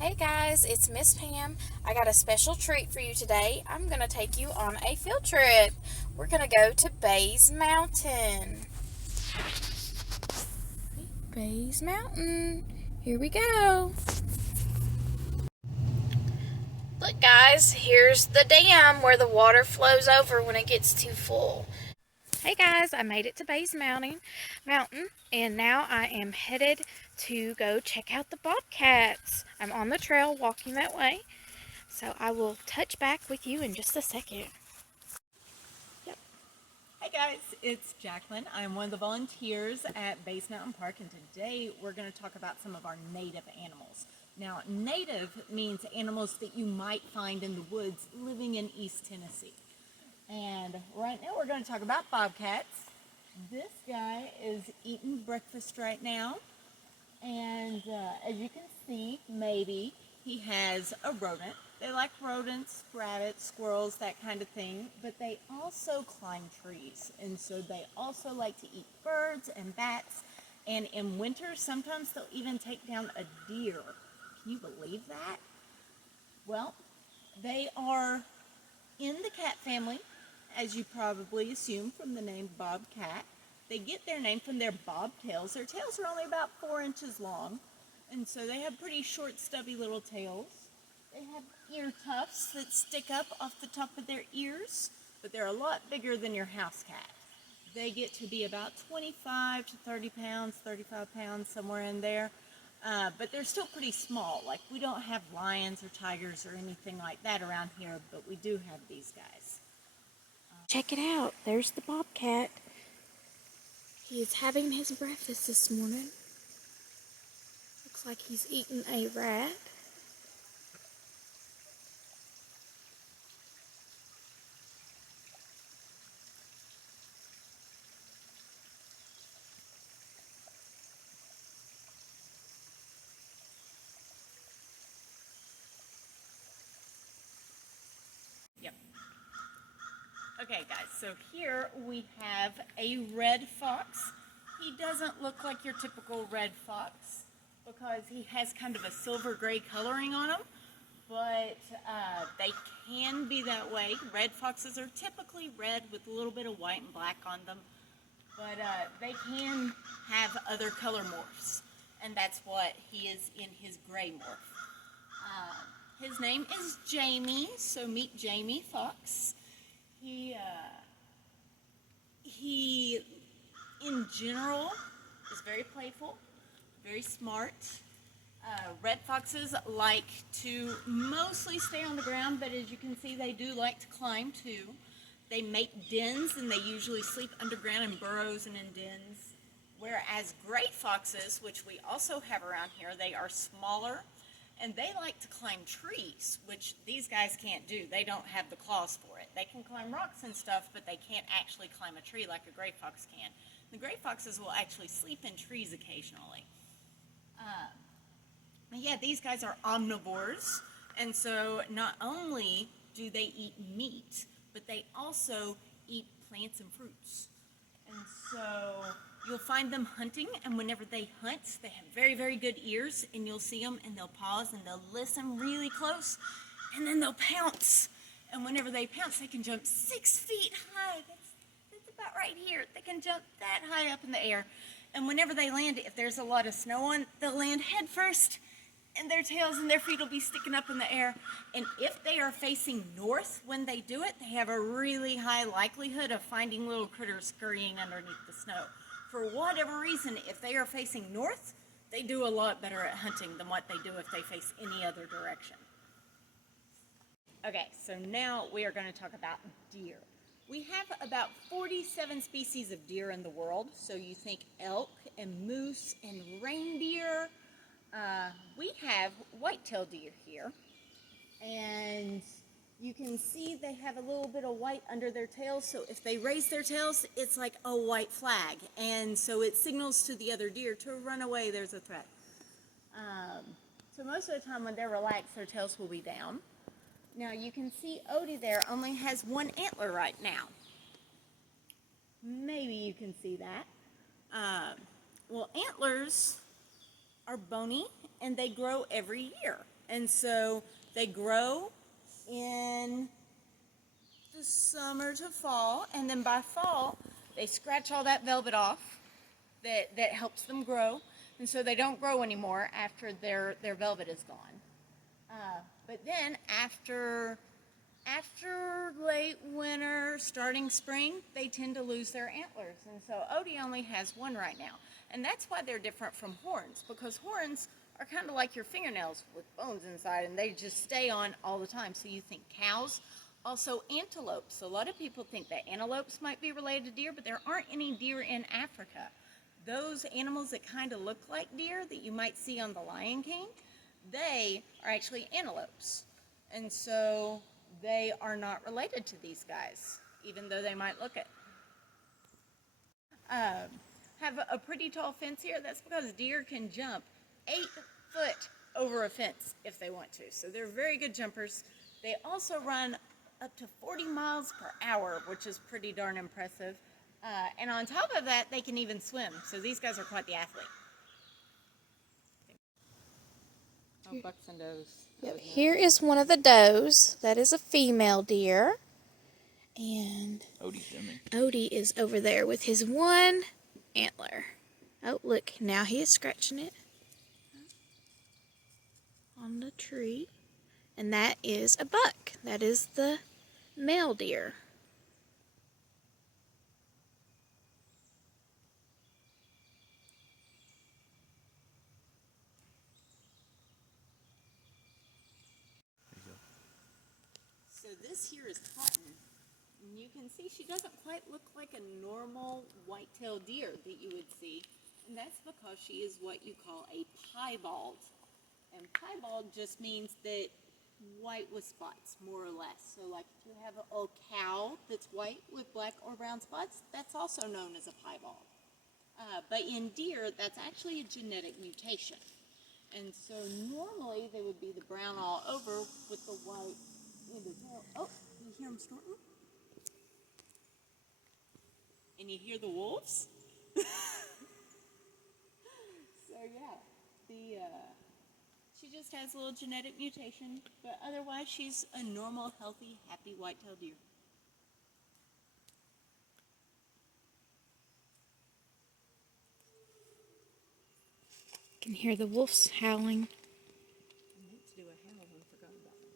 Hey guys, it's Miss Pam. I got a special treat for you today. I'm going to take you on a field trip. We're going to go to Bays Mountain. Bays Mountain. Here we go. Look guys, here's the dam where the water flows over when it gets too full. Hey guys, I made it to Bays Mountain, and now I am headed to go check out the bobcats. I'm on the trail walking that way. So I will touch back with you in just a second. Yep. Hi guys, it's Jacqueline. I'm one of the volunteers at Bays Mountain Park, and today we're going to talk about some of our native animals. Now, native means animals that you might find in the woods living in East Tennessee. And right now we're going to talk about bobcats. This guy is eating breakfast right now, and as you can see, maybe he has a rodent. They like rodents, rabbits, squirrels, that kind of thing, but they also climb trees, and so they also like to eat birds and bats, and in winter, sometimes they'll even take down a deer. Can you believe that? Well, they are in the cat family, as you probably assume from the name bobcat. They get their name from their bobtails. Their tails are only about 4 inches long, and so they have pretty short, stubby little tails. They have ear tufts that stick up off the top of their ears, but they're a lot bigger than your house cat. They get to be about 25 to 30 pounds, 35 pounds, somewhere in there. But they're still pretty small. Like, we don't have lions or tigers or anything like that around here, but we do have these guys. Check it out. There's the bobcat. He is having his breakfast this morning. Looks like he's eating a rat. Yep. Okay, guys, so here we have a red fox. He doesn't look like your typical red fox because he has kind of a silver gray coloring on him, but they can be that way. Red foxes are typically red with a little bit of white and black on them, but they can have other color morphs, and that's what he is in his gray morph. His name is Jamie, so meet Jamie Fox. He in general is very playful, very smart. Red foxes like to mostly stay on the ground, but as you can see, they do like to climb too. They make dens, and they usually sleep underground in burrows and in dens. Whereas gray foxes, which we also have around here, they are smaller, and they like to climb trees, which these guys can't do. They don't have the claws for it. They can climb rocks and stuff, but they can't actually climb a tree like a gray fox can. The gray foxes will actually sleep in trees occasionally. But yeah, these guys are omnivores, and so not only do they eat meat, but they also eat plants and fruits. And so you'll find them hunting, and whenever they hunt, they have very, very good ears, and you'll see them, and they'll pause, and they'll listen really close, and then they'll pounce. And whenever they pounce, they can jump 6 feet high. That's about right here. They can jump that high up in the air. And whenever they land, if there's a lot of snow on, they'll land head first, and their tails and their feet will be sticking up in the air. And if they are facing north when they do it, they have a really high likelihood of finding little critters scurrying underneath the snow. For whatever reason, if they are facing north, they do a lot better at hunting than what they do if they face any other direction. Okay, so now we are going to talk about deer. We have about 47 species of deer in the world, so you think elk and moose and reindeer. We have white-tailed deer here, and you can see they have a little bit of white under their tails, so if they raise their tails, it's like a white flag, and so it signals to the other deer to run away, there's a threat. So most of the time when they're relaxed, their tails will be down. Now you can see Odie there only has one antler right now. Maybe you can see that. Well, antlers are bony, and they grow every year. And so they grow in the summer to fall, and then by fall, they scratch all that velvet off that helps them grow, and so they don't grow anymore after their velvet is gone. But then after late winter, starting spring, they tend to lose their antlers. And so Odie only has one right now. And that's why they're different from horns, because horns are kind of like your fingernails with bones inside, and they just stay on all the time. So you think cows, also antelopes. A lot of people think that antelopes might be related to deer, but there aren't any deer in Africa. Those animals that kind of look like deer that you might see on the Lion King, they are actually antelopes. And so they are not related to these guys, even though they might look it. Have a pretty tall fence here. That's because deer can jump 8 foot over a fence if they want to. So they're very good jumpers. They also run up to 40 miles per hour, which is pretty darn impressive. And on top of that, they can even swim. So these guys are quite the athlete. Oh, bucks and does. Yep, here is one of the does. That is a female deer. And Odie is over there with his one antler. Oh, look, now he is scratching it on the tree. And that is a buck. That is the male deer. So this here is Cotton. And you can see she doesn't quite look like a normal white-tailed deer that you would see. And that's because she is what you call a piebald. And piebald just means that white with spots, more or less. So like if you have a cow that's white with black or brown spots, that's also known as a piebald. But in deer, that's actually a genetic mutation. And so normally they would be the brown all over with the white in the tail. Oh, you hear them snorting? And you hear the wolves? So yeah, she just has a little genetic mutation, but otherwise she's a normal, healthy, happy white-tailed deer. You can hear the wolves howling. I meant to do a howl and forgot about them.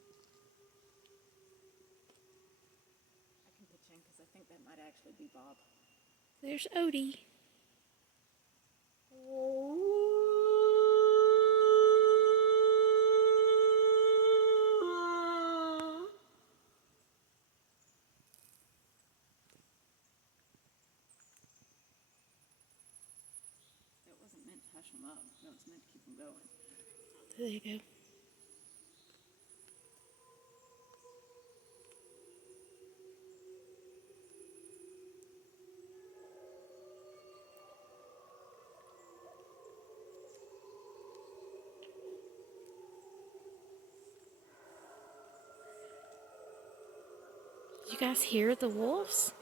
I can pitch in because I think that might actually be Bob. There's Odie. That wasn't meant to hush them up. That was meant to keep them going. There you go. Did you guys hear the wolves?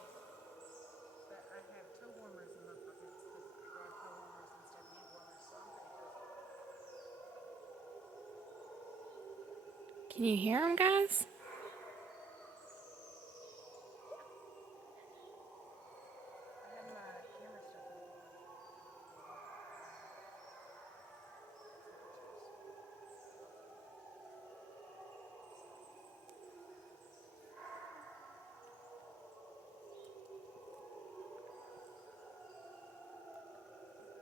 But I have toe warmers in my pockets because I grab toe warmers instead of hand warmers, so I'm pretty cozy. Can you hear them, guys? I have my camera stuff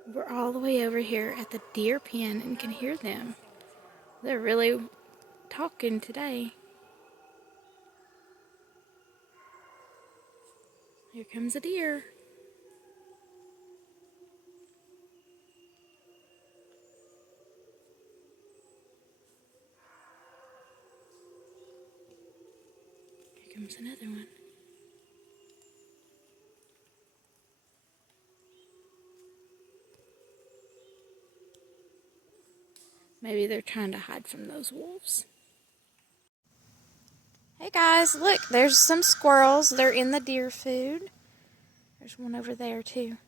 in. We're all the way over here at the deer pen and can hear them. They're really talking today. Here comes a deer. Here comes another one. Maybe they're trying to hide from those wolves. Hey guys, look, there's some squirrels. They're in the deer food. There's one over there too.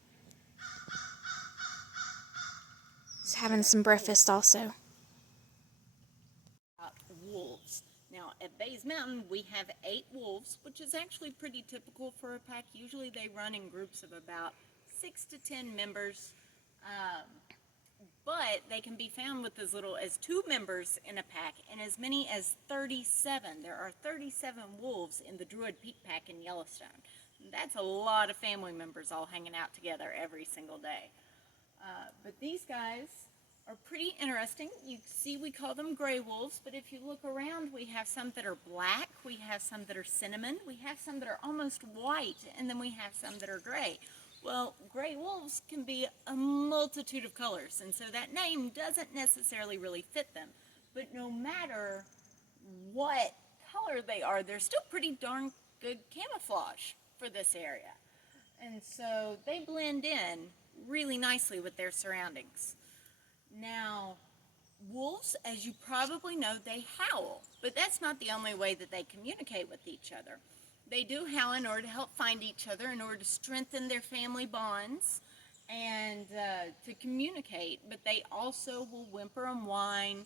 He's having some breakfast also. at Bays Mountain, we have 8 wolves, which is actually pretty typical for a pack. Usually they run in groups of about 6 to 10 members, but they can be found with as little as 2 members in a pack and as many as 37. There are 37 wolves in the Druid Peak Pack in Yellowstone. That's a lot of family members all hanging out together every single day. But these guys are pretty interesting. You see, we call them gray wolves, but if you look around, we have some that are black, we have some that are cinnamon, we have some that are almost white, and then we have some that are gray. Well, gray wolves can be a multitude of colors, and so that name doesn't necessarily really fit them. But no matter what color they are, they're still pretty darn good camouflage for this area. And so they blend in really nicely with their surroundings. Now, wolves, as you probably know, they howl, but that's not the only way that they communicate with each other. They do howl in order to help find each other, in order to strengthen their family bonds and to communicate, but they also will whimper and whine.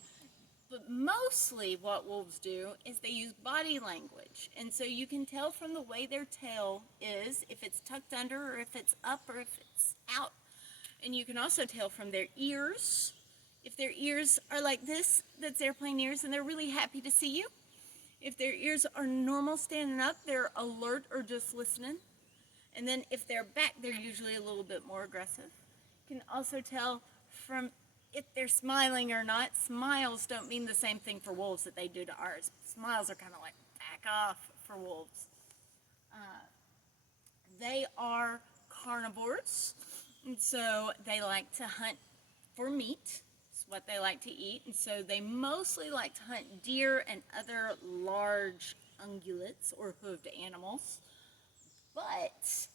But mostly what wolves do is they use body language, and so you can tell from the way their tail is, if it's tucked under or if it's up or if it's out. And you can also tell from their ears. If their ears are like this, that's airplane ears, and they're really happy to see you. If their ears are normal standing up, they're alert or just listening. And then if they're back, they're usually a little bit more aggressive. You can also tell from if they're smiling or not. Smiles don't mean the same thing for wolves that they do to ours. Smiles are kind of like back off for wolves. They are carnivores, and so they like to hunt for meat. It's what they like to eat, and so they mostly like to hunt deer and other large ungulates or hoofed animals. But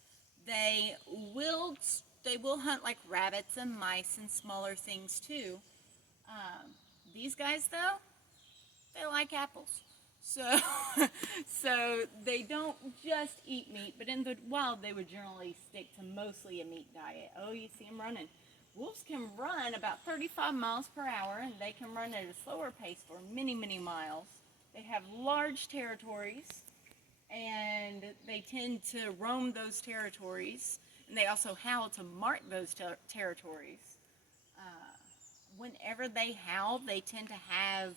they will hunt like rabbits and mice and smaller things too. These guys, though, they like apples. So they don't just eat meat, but in the wild they would generally stick to mostly a meat diet. Oh, you see them running. Wolves can run about 35 miles per hour, and they can run at a slower pace for many, many miles. They have large territories, and they tend to roam those territories, and they also howl to mark those territories. Whenever they howl, they tend to have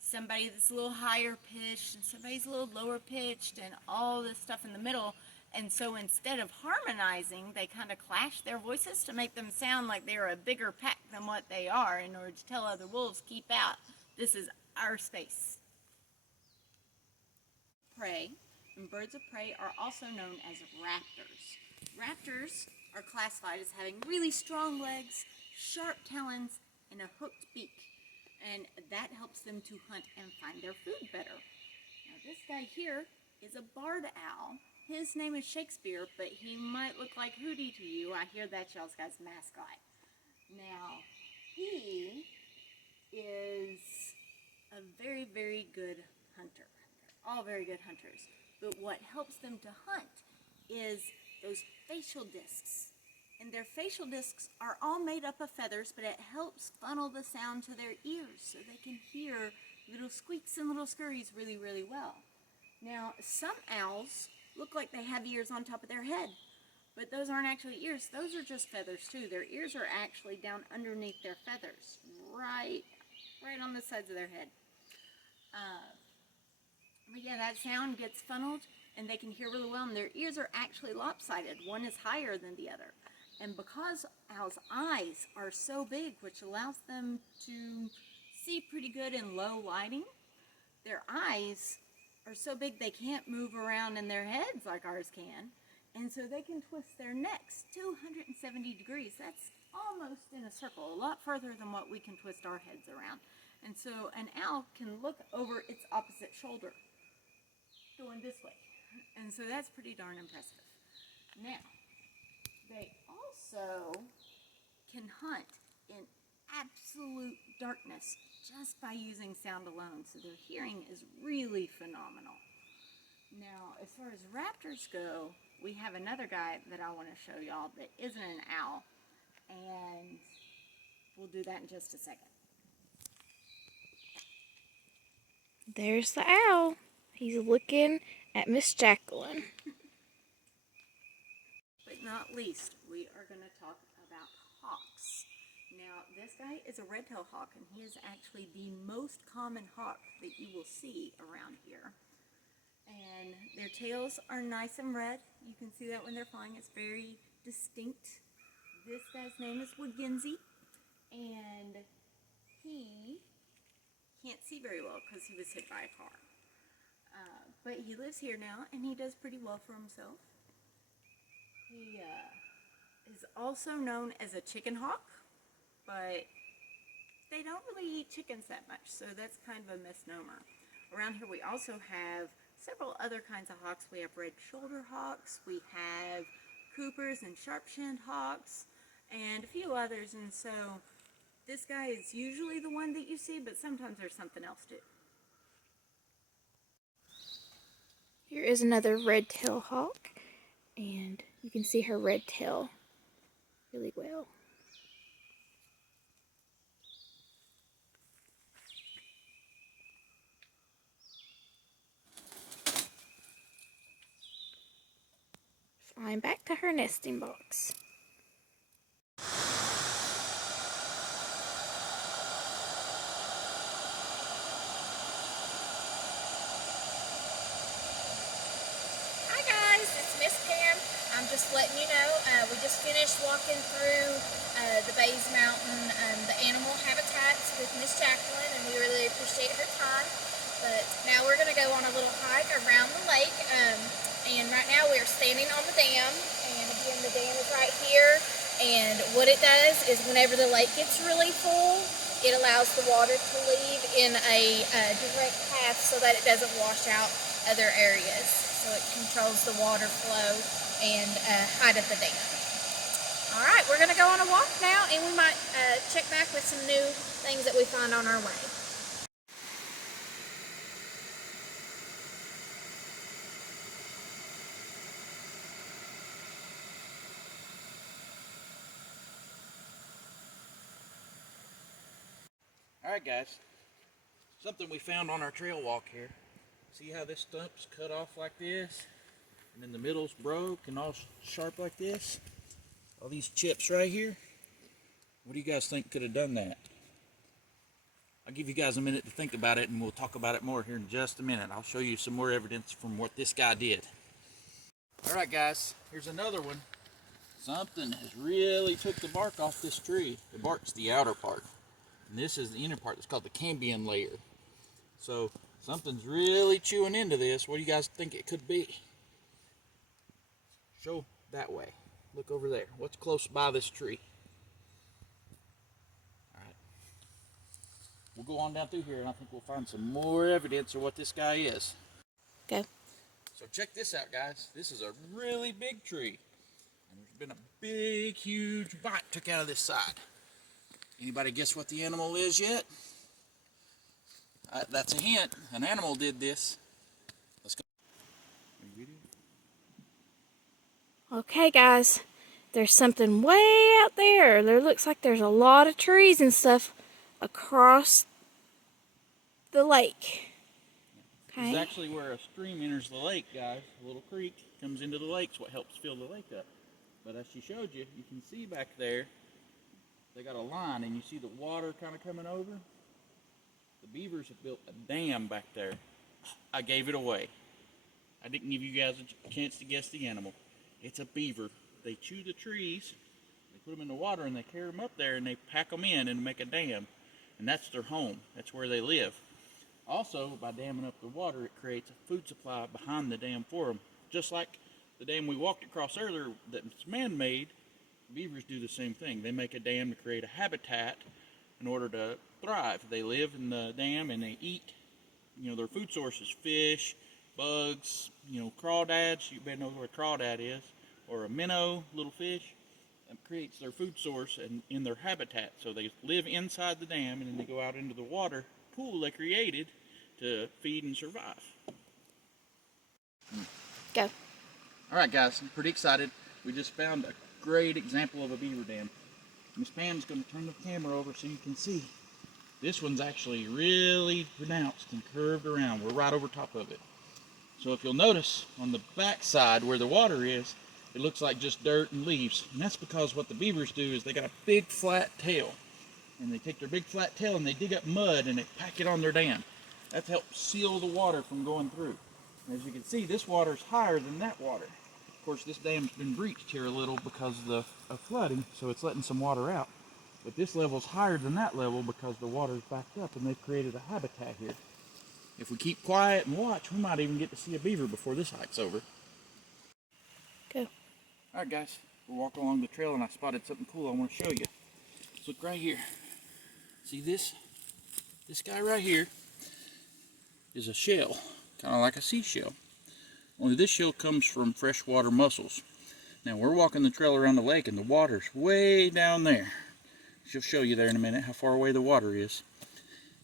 somebody that's a little higher pitched and somebody's a little lower pitched and all this stuff in the middle. And so instead of harmonizing, they kind of clash their voices to make them sound like they're a bigger pack than what they are, in order to tell other wolves, keep out, this is our space. Prey, and birds of prey are also known as raptors. Raptors are classified as having really strong legs, sharp talons, and a hooked beak, and that helps them to hunt and find their food better. Now this guy here is a barred owl. His name is Shakespeare, but he might look like Hootie to you. I hear that's y'all's guys' mascot. Now, he is a very, very good hunter. They're all very good hunters. But what helps them to hunt is those facial discs. And their facial discs are all made up of feathers, but it helps funnel the sound to their ears so they can hear little squeaks and little scurries really, really well. Now, some owls look like they have ears on top of their head, but those aren't actually ears. Those are just feathers too. Their ears are actually down underneath their feathers, right on the sides of their head. But yeah, that sound gets funneled and they can hear really well, and their ears are actually lopsided. One is higher than the other. And because owls' eyes are so big, which allows them to see pretty good in low lighting, their eyes are so big they can't move around in their heads like ours can. And so they can twist their necks 270 degrees. That's almost in a circle, a lot further than what we can twist our heads around. And so an owl can look over its opposite shoulder, going this way. And so that's pretty darn impressive. Now, they also can hunt in absolute darkness just by using sound alone. So their hearing is really phenomenal. Now, as far as raptors go, we have another guy that I want to show y'all that isn't an owl. And we'll do that in just a second. There's the owl. He's looking at Miss Jacqueline. But not least, we are going to talk about hawks. Now, this guy is a red-tailed hawk, and he is actually the most common hawk that you will see around here. And their tails are nice and red. You can see that when they're flying. It's very distinct. This guy's name is Woodginsey, and he can't see very well because he was hit by a car. But he lives here now, and he does pretty well for himself. He is also known as a chicken hawk, but they don't really eat chickens that much, so that's kind of a misnomer. Around here we also have several other kinds of hawks. We have red-shouldered hawks, we have Coopers and sharp-shinned hawks, and a few others, and so this guy is usually the one that you see, but sometimes there's something else too. Here is another red-tailed hawk, and you can see her red tail really well. Flying back to her nesting box. Hi guys, it's Miss Pam. I'm just letting you know, we just finished walking through the Bays Mountain, the animal habitats with Miss Jacqueline, and we really appreciate her time. But now we're going to go on a little hike around the lake, and right now we're standing on the dam, and again the dam is right here, and what it does is whenever the lake gets really full, it allows the water to leave in a direct path so that it doesn't wash out other areas. So it controls the water flow and height of the dam. Alright, we're going to go on a walk now, and we might check back with some new things that we find on our way. Alright guys, something we found on our trail walk here. See how this stump's cut off like this? And then the middle's broke and all sharp like this? All these chips right here? What do you guys think could have done that? I'll give you guys a minute to think about it, and we'll talk about it more here in just a minute. I'll show you some more evidence from what this guy did. Alright guys, here's another one. Something has really took the bark off this tree. The bark's the outer part. And this is the inner part that's called the cambium layer. So something's really chewing into this. What do you guys think it could be? Show that way. Look over there. What's close by this tree? Alright. We'll go on down through here, and I think we'll find some more evidence of what this guy is. Go. So check this out, guys. This is a really big tree. And there's been a big, huge bite took out of this side. Anybody guess what the animal is yet? That's a hint. An animal did this. Let's go. Okay guys, there's something way out there. There looks like there's a lot of trees and stuff across the lake. This is Okay. actually where a stream enters the lake, guys. A little creek comes into the lake. It's what helps fill the lake up. But as she showed you, you can see back there, they got a line, and you see the water kind of coming over. The beavers have built a dam back there. I gave it away. I didn't give you guys a chance to guess the animal. It's a beaver. They chew the trees, they put them in the water, and they carry them up there, and they pack them in and make a dam. And that's their home. That's where they live. Also, by damming up the water, it creates a food supply behind the dam for them. Just like the dam we walked across earlier that's man-made, beavers do the same thing. They make a dam to create a habitat in order to thrive. They live in the dam and they eat, their food source is fish, bugs, crawdads. You better know where a crawdad is, or a minnow, little fish. That creates their food source and in their habitat. So they live inside the dam, and then they go out into the water pool they created to feed and survive. Go. All right, guys, I'm pretty excited. We just found a great example of a beaver dam. Miss Pam's going to turn the camera over so you can see. This one's actually really pronounced and curved around. We're right over top of it. So if you'll notice on the back side where the water is, it looks like just dirt and leaves. And that's because what the beavers do is they got a big flat tail. And they take their big flat tail and they dig up mud and they pack it on their dam. That helps seal the water from going through. And as you can see, this water is higher than that water. Of course, this dam's been breached here a little because of flooding, so it's letting some water out. But this level's higher than that level because the water's backed up and they've created a habitat here. If we keep quiet and watch, we might even get to see a beaver before this hike's over. Go. Alright guys, we're walking along the trail and I spotted something cool I want to show you. Let's look right here. See this? This guy right here is a shell, kind of like a seashell. Only this shell comes from freshwater mussels. Now we're walking the trail around the lake and the water's way down there. She'll show you there in a minute how far away the water is.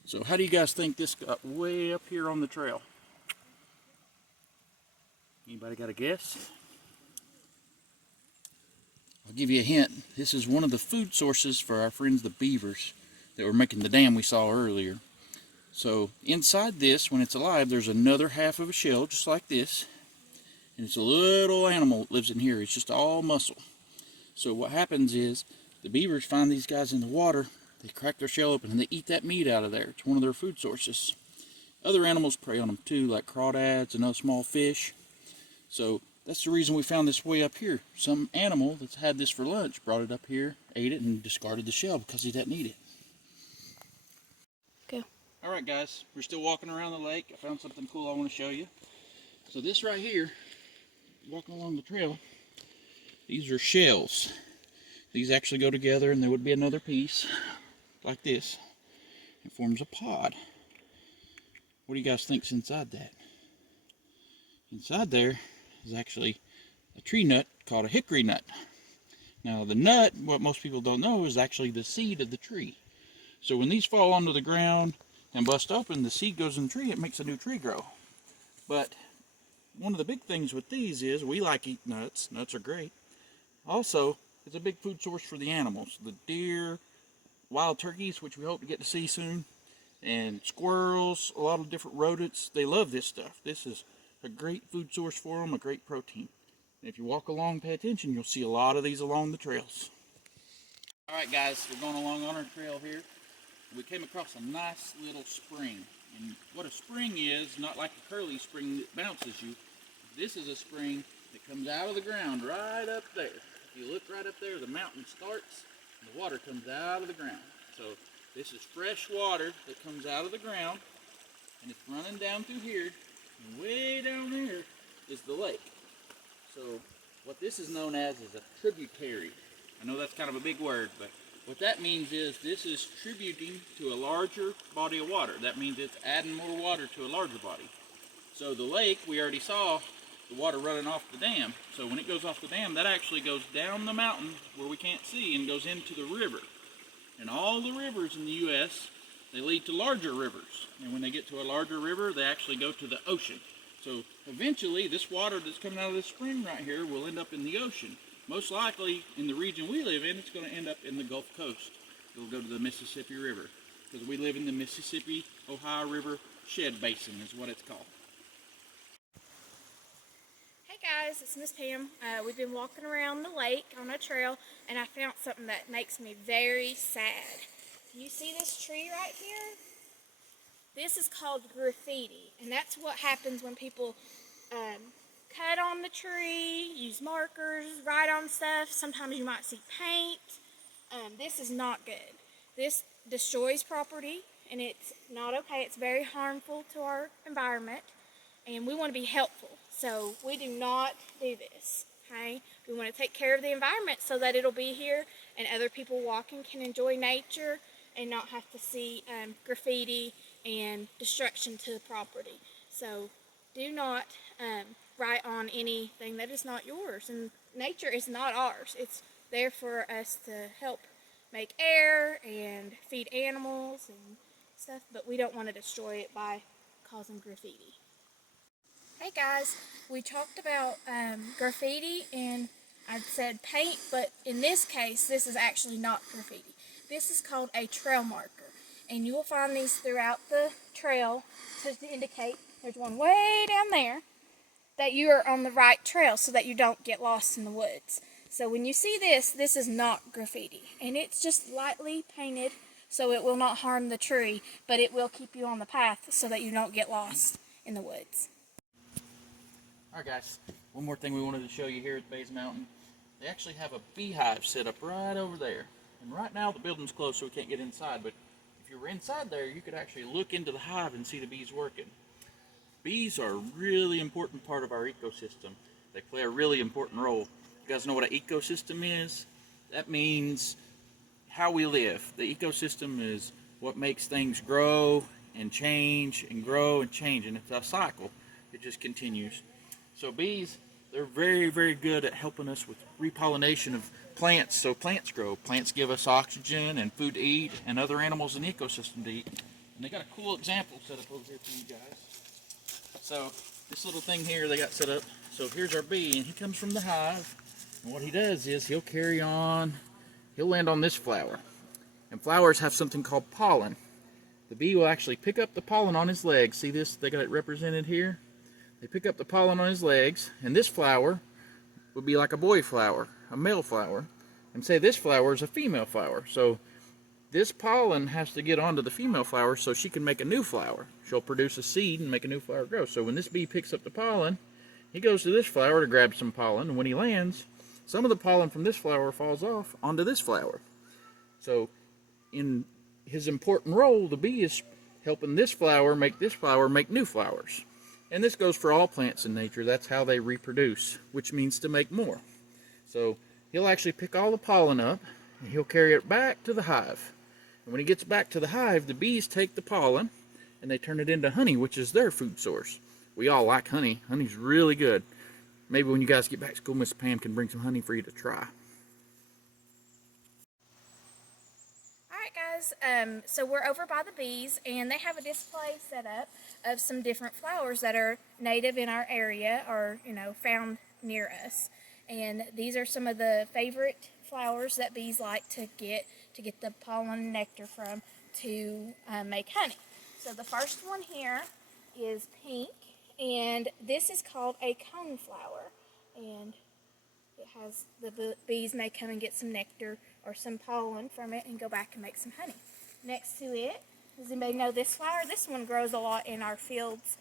So how do you guys think this got way up here on the trail? Anybody got a guess? I'll give you a hint. This is one of the food sources for our friends the beavers that were making the dam we saw earlier. So inside this, when it's alive, there's another half of a shell just like this. And it's a little animal that lives in here. It's just all muscle. So what happens is the beavers find these guys in the water. They crack their shell open and they eat that meat out of there. It's one of their food sources. Other animals prey on them too, like crawdads and other small fish. So that's the reason we found this way up here. Some animal that's had this for lunch brought it up here, ate it, and discarded the shell because he didn't eat it. Go. Alright guys, we're still walking around the lake. I found something cool I want to show you. So this right here, walking along the trail, these are shells. These actually go together and there would be another piece like this. It forms a pod. What do you guys think's inside that? Inside there is actually a tree nut called a hickory nut. Now the nut, what most people don't know, is actually the seed of the tree. So when these fall onto the ground and bust open, the seed goes in the tree, it makes a new tree grow. But one of the big things with these is we like eating nuts. Nuts are great. Also, it's a big food source for the animals. The deer, wild turkeys, which we hope to get to see soon, and squirrels, a lot of different rodents. They love this stuff. This is a great food source for them, a great protein. And if you walk along, pay attention, you'll see a lot of these along the trails. Alright guys, we're going along on our trail here. We came across a nice little spring. And what a spring is, not like a curly spring that bounces you. This is a spring that comes out of the ground right up there. If you look right up there, the mountain starts and the water comes out of the ground. So this is fresh water that comes out of the ground and it's running down through here, and way down there is the lake. So what this is known as is a tributary. I know that's kind of a big word, but what that means is this is tributing to a larger body of water. That means it's adding more water to a larger body. So the lake, we already saw the water running off the dam. So when it goes off the dam, that actually goes down the mountain where we can't see and goes into the river. And all the rivers in the U.S., they lead to larger rivers. And when they get to a larger river, they actually go to the ocean. So eventually, this water that's coming out of this spring right here will end up in the ocean. Most likely, in the region we live in, it's going to end up in the Gulf Coast. It'll go to the Mississippi River. Because we live in the Mississippi Ohio River Shed Basin is what it's called. Hey guys, it's Miss Pam. We've been walking around the lake on a trail, and I found something that makes me very sad. You see this tree right here? This is called graffiti, and that's what happens when people cut on the tree, use markers, write on stuff. Sometimes you might see paint. This is not good. This destroys property, and it's not okay. It's very harmful to our environment, and we want to be helpful. So we do not do this, okay? We want to take care of the environment so that it'll be here and other people walking can enjoy nature and not have to see graffiti and destruction to the property. So do not write on anything that is not yours. And nature is not ours. It's there for us to help make air and feed animals and stuff, but we don't want to destroy it by causing graffiti. Hey guys, we talked about graffiti and I said paint, but in this case, this is actually not graffiti. This is called a trail marker, and you will find these throughout the trail to indicate. There's one way down there, that you are on the right trail so that you don't get lost in the woods. So when you see this, this is not graffiti, and it's just lightly painted so it will not harm the tree, but it will keep you on the path so that you don't get lost in the woods. Alright guys, one more thing we wanted to show you here at Bays Mountain. They actually have a beehive set up right over there. And right now the building's closed so we can't get inside, but if you were inside there, you could actually look into the hive and see the bees working. Bees are a really important part of our ecosystem. They play a really important role. You guys know what an ecosystem is? That means how we live. The ecosystem is what makes things grow and change and grow and change, and it's a cycle. It just continues. So bees, they're very, very good at helping us with repollination of plants, so plants grow. Plants give us oxygen and food to eat, and other animals in the ecosystem to eat. And they got a cool example set up over here for you guys. So this little thing here they got set up. So here's our bee, and he comes from the hive. And what he does is he'll carry on, he'll land on this flower. And flowers have something called pollen. The bee will actually pick up the pollen on his legs. See this? They got it represented here. They pick up the pollen on his legs, and this flower would be like a boy flower, a male flower. And say this flower is a female flower. So this pollen has to get onto the female flower so she can make a new flower. She'll produce a seed and make a new flower grow. So when this bee picks up the pollen, he goes to this flower to grab some pollen, and when he lands, some of the pollen from this flower falls off onto this flower. So in his important role, the bee is helping this flower make new flowers. And this goes for all plants in nature. That's how they reproduce, which means to make more. So he'll actually pick all the pollen up, and he'll carry it back to the hive. And when he gets back to the hive, the bees take the pollen, and they turn it into honey, which is their food source. We all like honey. Honey's really good. Maybe when you guys get back to school, Miss Pam can bring some honey for you to try. Guys, so we're over by the bees, and they have a display set up of some different flowers that are native in our area or, found near us. And these are some of the favorite flowers that bees like to get the pollen and nectar from to make honey. So the first one here is pink, and this is called a coneflower. And it has, the bees may come and get some nectar or some pollen from it and go back and make some honey. Next to it, does anybody know this flower? This one grows a lot in our fields.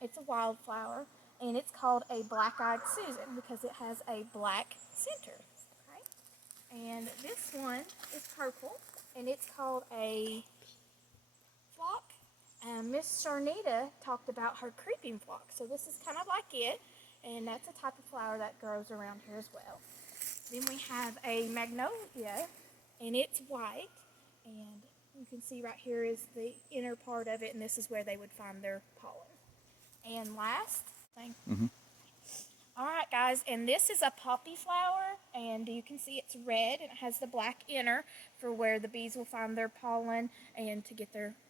It's a wildflower, and it's called a black-eyed Susan because it has a black center. Okay? And this one is purple, and it's called a flock. Miss Sharnita talked about her creeping flock, so this is kind of like it. And that's a type of flower that grows around here as well. Then we have a magnolia, and it's white. And you can see right here is the inner part of it, and this is where they would find their pollen. And last thing. All right, guys, and this is a poppy flower, and you can see it's red, and it has the black inner for where the bees will find their pollen and to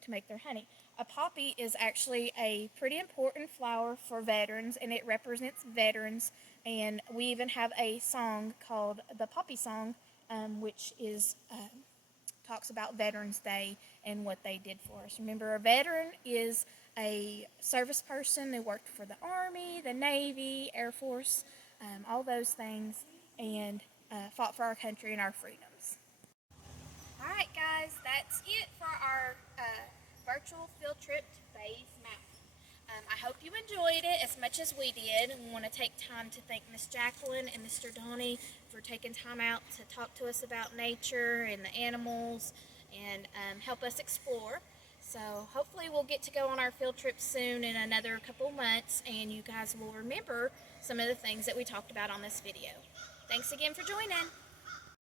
make their honey. A poppy is actually a pretty important flower for veterans, and it represents veterans, and we even have a song called the Poppy Song, which is talks about Veterans Day and what they did for us. Remember, a veteran is a service person who worked for the Army, the Navy, Air Force, all those things, and fought for our country and our freedoms. All right, guys, that's it for our virtual field trip to Bays Mountain. I hope you enjoyed it as much as we did. We want to take time to thank Miss Jacqueline and Mr. Donnie for taking time out to talk to us about nature and the animals and help us explore. So hopefully we'll get to go on our field trip soon in another couple months, and you guys will remember some of the things that we talked about on this video. Thanks again for joining.